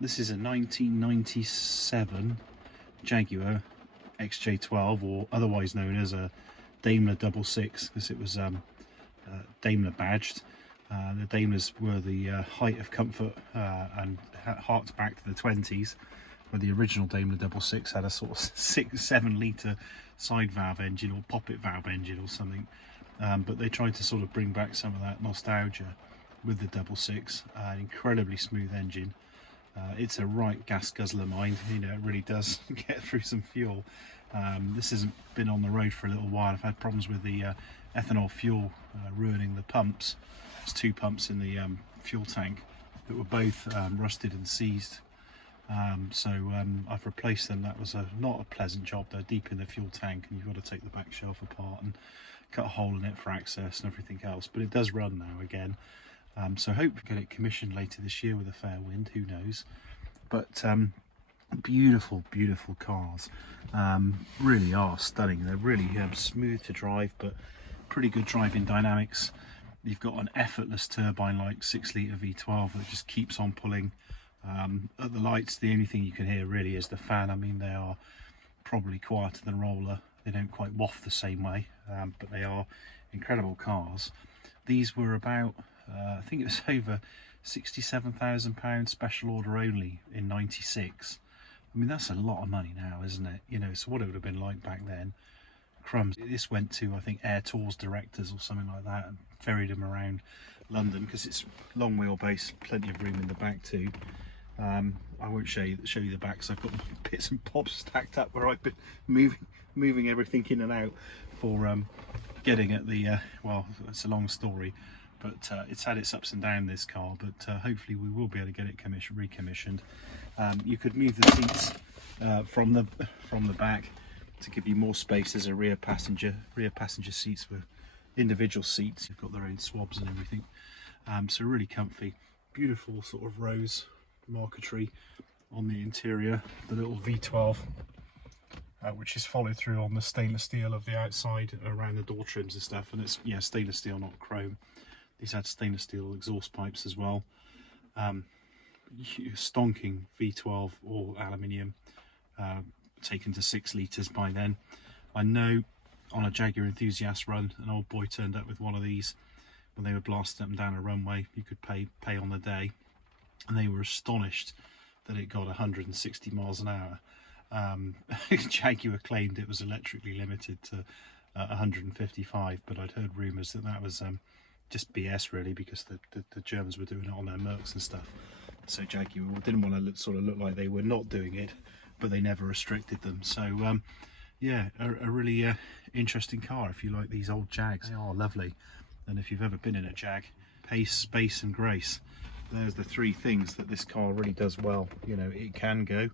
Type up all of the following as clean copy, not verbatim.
This is a 1997 Jaguar XJ12, or otherwise known as a Daimler Double Six, because it was Daimler badged. The Daimlers were the height of comfort, and harked back to the 20s, where the original Daimler Double Six had a sort of 6-7 litre side valve engine, or poppet valve engine or something. But they tried to sort of bring back some of that nostalgia with the Double Six. Incredibly smooth engine. It's a right gas guzzler, mind, you know, it really does get through some fuel. This hasn't been on the road for a little while. I've had problems with the ethanol fuel ruining the pumps. There's 2 pumps in the fuel tank that were both rusted and seized. I've replaced them. That was not a pleasant job. They're deep in the fuel tank, and you've got to take the back shelf apart and cut a hole in it for access and everything else. But it does run now again. So I hope we get it commissioned later this year with a fair wind, who knows. But beautiful, beautiful cars. Really are stunning. They're really smooth to drive, but pretty good driving dynamics. You've got an effortless turbine like 6 litre V12 that just keeps on pulling. At the lights, the only thing you can hear really is the fan. I mean, they are probably quieter than Roller. They don't quite waft the same way, but they are incredible cars. These were about, I think it was over £67,000 special order only in '96. I mean, that's a lot of money now, isn't it? You know, so what it would have been like back then. Crumbs. This went to, I think, Air Tours directors or something like that, and ferried them around London, because it's long wheelbase, plenty of room in the back too. I won't show you the back, because I've got bits and bobs stacked up where I've been moving everything in and out for getting at the well, it's a long story, but it's had its ups and downs, this car, but hopefully we will be able to get it recommissioned. You could move the seats from the back to give you more space. As a rear passenger seats with individual seats. You've got their own swabs and everything, so really comfy. Beautiful sort of rose marquetry on the interior, the little V12, which is followed through on the stainless steel of the outside around the door trims and stuff, and it's, yeah, stainless steel, not chrome. These had stainless steel exhaust pipes as well. Stonking V12 or aluminium, taken to 6 litres by then. I know on a Jaguar enthusiast run, an old boy turned up with one of these when they were blasting up and down a runway. You could pay on the day, and they were astonished that it got 160 miles an hour. Jaguar claimed it was electrically limited to 155, but I'd heard rumours that was just BS really, because the Germans were doing it on their Mercs and stuff. So Jaguar didn't want to look like they were not doing it, but they never restricted them. So yeah, a really interesting car if you like these old Jags. They are lovely, and if you've ever been in a Jag, pace, space and grace, there's the 3 things that this car really does well. You know, it can go,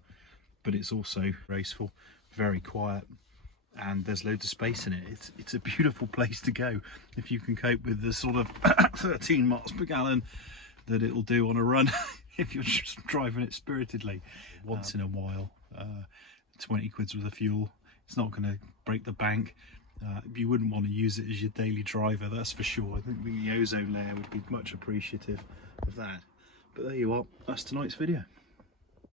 but it's also raceful, very quiet, and there's loads of space in it. It's a beautiful place to go if you can cope with the sort of 13 miles per gallon that it'll do on a run if you're just driving it spiritedly. Once in a while, 20 quid's worth of fuel, it's not going to break the bank. You wouldn't want to use it as your daily driver, that's for sure. I think the ozone layer would be much appreciative of that. But there you are, that's tonight's video.